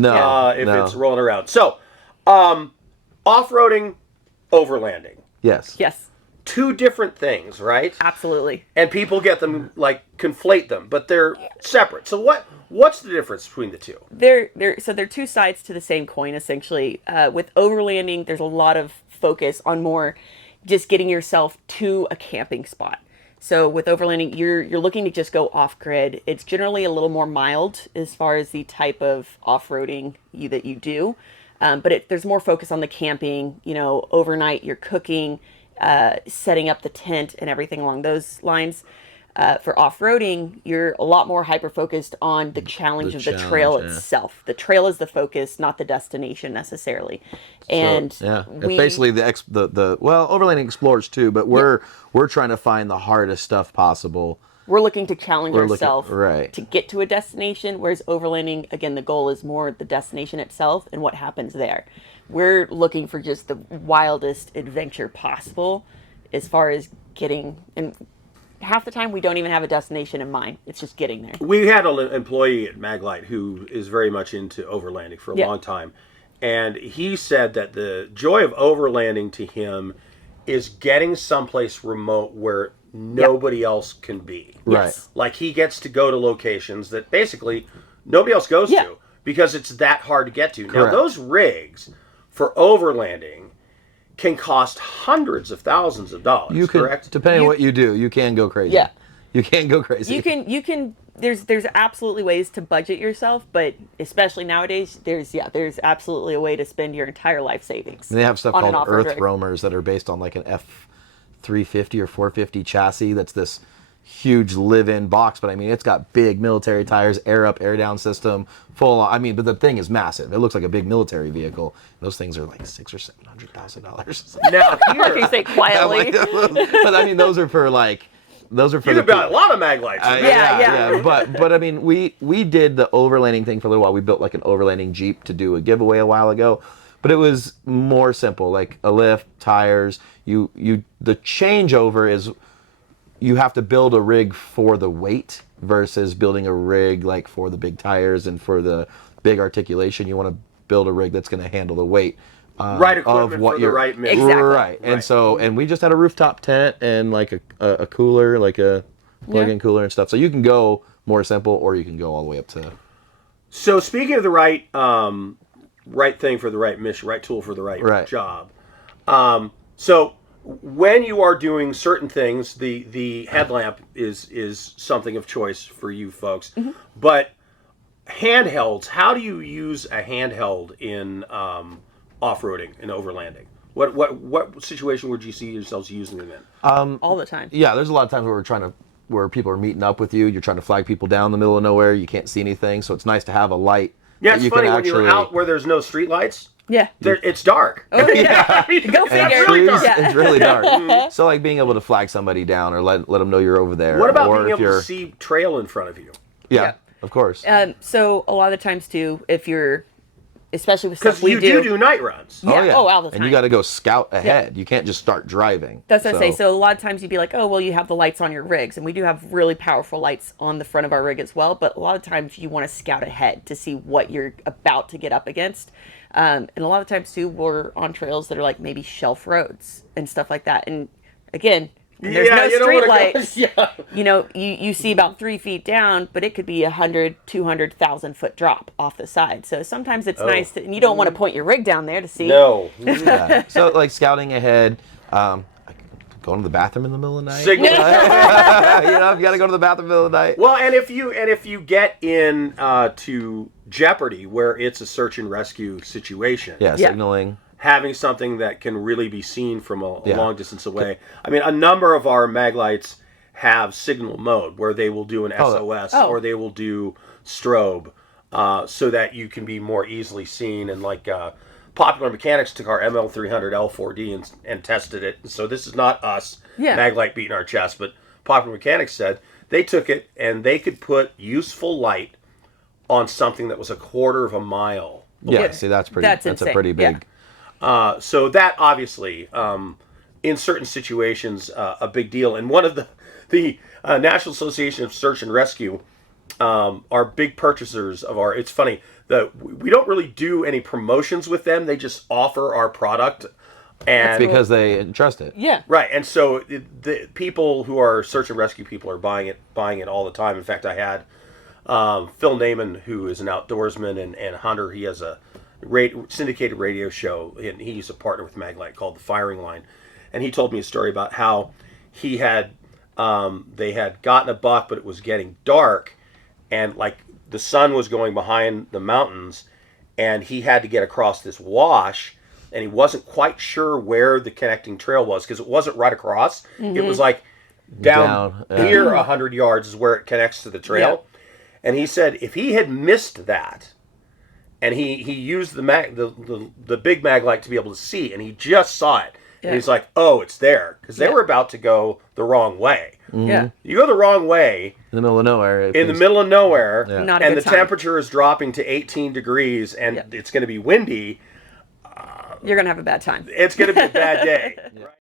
No, if no. it's rolling around. So, off-roading, overlanding. Yes. Yes, Two different things, right? absolutely. And people get them, like, conflate them, but they're separate. So what's the difference between the two? They're two sides to the same coin, essentially. With overlanding, there's a lot of focus on more just getting yourself to a camping spot. So with overlanding, you're looking to just go off grid. It's generally a little more mild as far as the type of off-roading that you do, but there's more focus on the camping. Overnight you're cooking, setting up the tent, and everything along those lines. For off-roading, you're a lot more hyper-focused on the challenge of the trail itself. The trail is the focus, not the destination necessarily. And It's basically the overlanding explorers too, but we're trying to find the hardest stuff possible. We're looking to challenge ourselves right. to get to a destination, whereas overlanding, again, the goal is more the destination itself and what happens there. We're looking for just the wildest adventure possible as far as getting... and half the time we don't even have a destination in mind. It's just getting there. We had an employee at Maglite who is very much into overlanding for a long time. And he said that the joy of overlanding to him is getting someplace remote where nobody else can be. Right. Like he gets to go to locations that basically nobody else goes to because it's that hard to get to. Correct. Now, those rigs for overlanding can cost hundreds of thousands of dollars, correct? Depending on what you do, you can go crazy. Yeah. You can go crazy. You can there's absolutely ways to budget yourself, but especially nowadays there's absolutely a way to spend your entire life savings. And they have stuff on called an Earth rig. Roamers that are based on like an F350 or 450 chassis that's this huge live-in box, but I mean it's got big military tires, air up, air down system, full on. I mean, but the thing is massive. It looks like a big military vehicle. Those things are like $600,000 or $700,000. Now, I can say quietly. But I mean, those are for you got a lot of Maglites. Yeah. But I mean, we did the overlanding thing for a little while. We built like an overlanding Jeep to do a giveaway a while ago, but it was more simple, like a lift, tires. The changeover is you have to build a rig for the weight versus building a rig like for the big tires and for the big articulation. You want to build a rig that's going to handle the weight. Right equipment for the right mix. Exactly. Right. And we just had a rooftop tent and like a cooler, like a plug-in cooler and stuff. So you can go more simple or you can go all the way up to... So speaking of the right thing for the right mission, right tool for the right job. So when you are doing certain things, the headlamp is something of choice for you folks. Mm-hmm. But handhelds, how do you use a handheld in off-roading and overlanding? What situation would you see yourselves using them in? All the time. Yeah, there's a lot of times where people are meeting up with you. You're trying to flag people down in the middle of nowhere. You can't see anything, so it's nice to have a light. Yeah, it's funny when you're out where there's no street lights. Yeah. It's dark. Oh, yeah. Go figure. It's really dark. So like being able to flag somebody down or let them know you're over there. What about being able to see trail in front of you? Yeah. Of course. So a lot of the times too, if you're, especially with stuff we do. Because you do night runs. Oh, yeah. all the time. And you got to go scout ahead. You can't just start driving. That's what I say. So a lot of times you'd be like, oh, well, you have the lights on your rigs. And we do have really powerful lights on the front of our rig as well. But a lot of times you want to scout ahead to see what you're about to get up against. And a lot of times too, we're on trails that are like maybe shelf roads and stuff like that. And again, there's no street lights. You see about 3 feet down, but it could be 100, 200,000 foot drop off the side. So sometimes it's nice and you don't want to point your rig down there to see. No. Yeah. So like scouting ahead, going to the bathroom in the middle of the night. Signal. You got to go to the bathroom in the middle of the night. Well, and if you get in to jeopardy where it's a search and rescue situation. Yeah, signaling. Having something that can really be seen from a long distance away. I mean, a number of our Maglites have signal mode where they will do an SOS or they will do strobe so that you can be more easily seen. And like Popular Mechanics took our ML300 L4D and tested it. So this is not us, Maglite beating our chest, but Popular Mechanics said they took it and they could put useful light on something that was a quarter of a mile away. Yeah, see, that's a pretty big... Yeah. So that obviously, in certain situations, a big deal. And one of the National Association of Search and Rescue are big purchasers of our. It's funny. we don't really do any promotions with them. They just offer our product. And because they trust it. Yeah. Right. And so the people who are search and rescue people are buying it all the time. In fact, I had Phil Naiman, who is an outdoorsman and hunter. He has a syndicated radio show, and he's a partner with Maglite called The Firing Line. And he told me a story about how he had they had gotten a buck, but it was getting dark, and like the sun was going behind the mountains, and he had to get across this wash, and he wasn't quite sure where the connecting trail was because it wasn't right across. It was like down here 100 yards is where it connects to the trail. Yeah. And he said if he had missed that, and he used the big Maglite to be able to see, and he just saw it, and he's like, oh, it's there, because they were about to go the wrong way. Yeah, you go the wrong way in the middle of nowhere. And the temperature is dropping to 18 degrees, and it's going to be windy. You're going to have a bad time. It's going to be a bad day. Right?